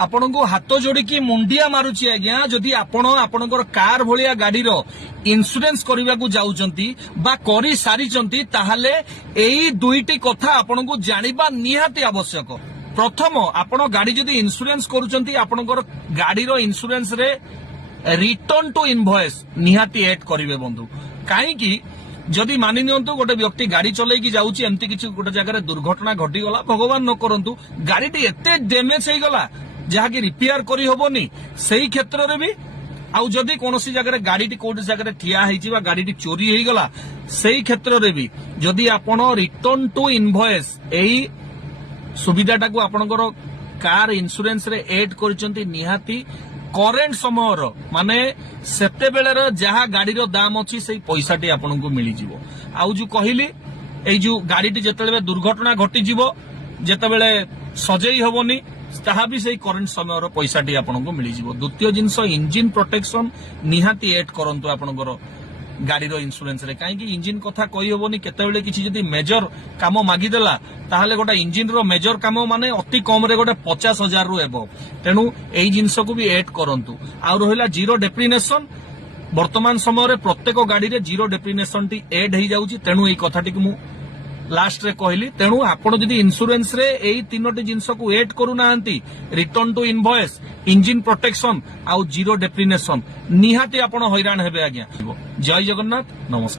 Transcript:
आपण को हाथ जोड़ी मुंडिया मारुची आज्ञा जदि आपण आपणकर कार भलिया गाड़ी रो इंश्योरेंस करने को जाउचंती बा करि सारिचंती ताहाले एई दुईटी कथा आपण को जानिबा निहाती आवश्यक। प्रथम आपण गाड़ी जदि इंश्योरेंस करूचंती आपणकर गाड़ी रो इंश्योरेंस रे रिटर्न टू इनवॉइस निहाती ऐड करिवे बंधु। काहेकि जदि मानि नियंतु गोटे व्यक्ति गाड़ी चलैकी जाउची एमती किछि गोटे जगह दुर्घटना घटी गला भगवान न करंतु गाड़ी एते डैमेज हो गला जहा कि रिपेयर करी होबनी सही क्षेत्र रे भी आउ जदि कोनोसी जगह गाड़ी कोठी जगह ठिया हेछि बा गाड़ी चोरी हो गला सही क्षेत्र रे भी जदि आपण रिटर्न टू इनवॉइस एई सुविधाटा को आपणकर कार इंश्योरेंस रे ऐड करचंती निहाती करेन्ट समय माने सेते बेलेर जहा गाड़ी रो दाम अछि सेही पैसाटी आपन को मिली जिवो। आउ जो कहली एई जो गाड़ीटी जेतेबेले दुर्घटना घटी जिवो जेतेबेले सजेई होबनी ताहा भी सेही करेन्ट समय पैसाटी आपन को मिली जिवो। द्वितीय जिंस इंजिन प्रोटेक्शन निहाती ऐड करंतु आपनकर गाड़ी रो इंश्योरेंस रे काहे कि इंजिन कथा कहि होबनी केतेबेले किछि जदि मेजर काम मागी देला ताहाले गोटा इंजिन रो मेजर काम माने अति कम रे गोटे 50,000 रु एबो तेनु एई जिंस को भी ऐड करंतु। आ रहिला जीरो डेप्रिनेशन वर्तमान समय रे प्रत्येक गाड़ी रे जीरो डेप्रिनेशन टी ऐड हे जाउची तेनु एई कथाटी को मु लास्ट रे कहली तेनु आपण जदि इंश्योरेंस रे एई तीनोटी जिंस को ऐड करू नाहंती return to invoice engine protection आउ जीरो डेप्रिनेशन निहाती आपण हैरान हेबे आज्ञा। जय जगन्नाथ नमस्कार।